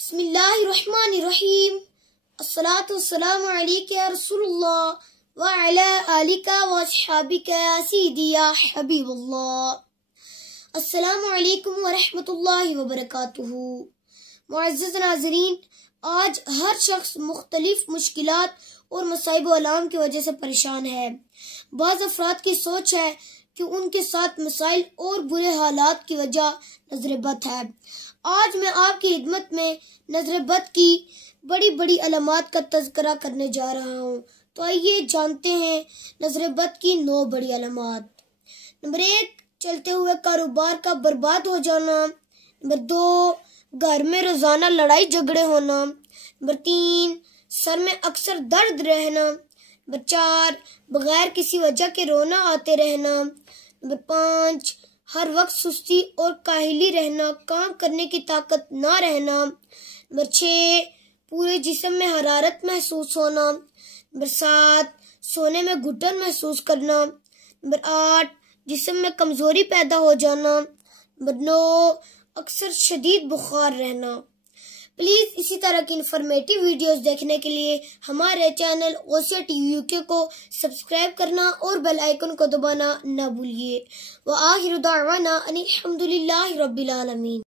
बिस्मिल्लाहिर्रहमानिर्रहीम। अस्सलातु वस्सलामु अलैका या रसूलल्लाह व अला आलिका व अस्हाबिका या सय्यदी या हबीबल्लाह। अस्सलामु अलैकुम व रहमतुल्लाहि व बरकातुहू। मुअज़्ज़ज़ नाज़रीन, आज हर शख्स मुख्तलिफ मुश्किलात और मसाइब व आलाम की वजह से परेशान है। बाज़ अफराद की सोच है कि उनके साथ मसाइल और बुरे हालात की वजह नजर बद है। आज मैं आपकी खिदमत में नजर बद की बड़ी बड़ी अलामात का तज़किरा करने जा रहा हूँ। तो आइए जानते हैं नजर बद की 9 बड़ी अलामात। नंबर 1, चलते हुए कारोबार का बर्बाद हो जाना। नंबर 2, घर में रोजाना लड़ाई झगड़े होना। नंबर 3, सर में अक्सर दर्द रहना। नंबर 4, बगैर किसी वजह के रोना आते रहना। नंबर 5, हर वक्त सुस्ती और काहिली रहना, काम करने की ताकत ना रहना। नंबर 6, पूरे जिस्म में हरारत महसूस होना। नंबर 7, सोने में घुटन महसूस करना। नंबर 8, जिस्म में कमजोरी पैदा हो जाना। नंबर 9, अक्सर शदीद बुखार रहना। प्लीज इसी तरह की इंफॉर्मेटिव वीडियोस देखने के लिए हमारे चैनल गौसिया टीवी यूके को सब्सक्राइब करना और बेल आइकन को दबाना ना भूलिए। व आखिर दावाना अनिल हम्दुलिल्लाहि रब्बिल आलमीन।